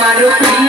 Marupi.